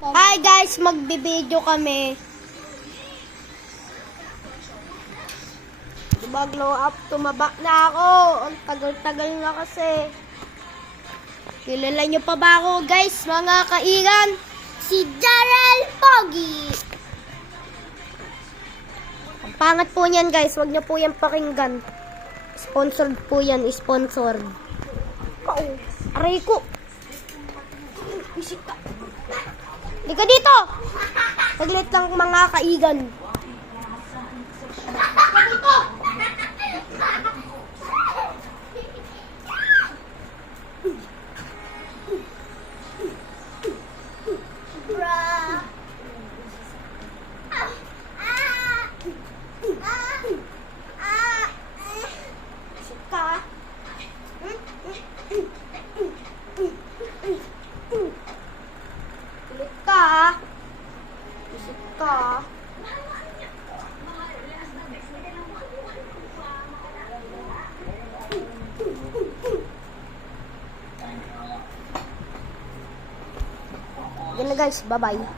Hi guys, magbibideo kami. Diba glow up, tumaba na ako. Ang tagal-tagal na kasi. Kilala nyo pa ba ako guys, mga kaigan? Si Jarrell Pogi. Ang pangat po niyan guys, wag nyo po yan pakinggan. Sponsored po yan, sponsored. Aray ko. Bisita. Di ka dito! Saglit lang mga kaigan. Dito! Isip ka. Yan na guys, bye-bye.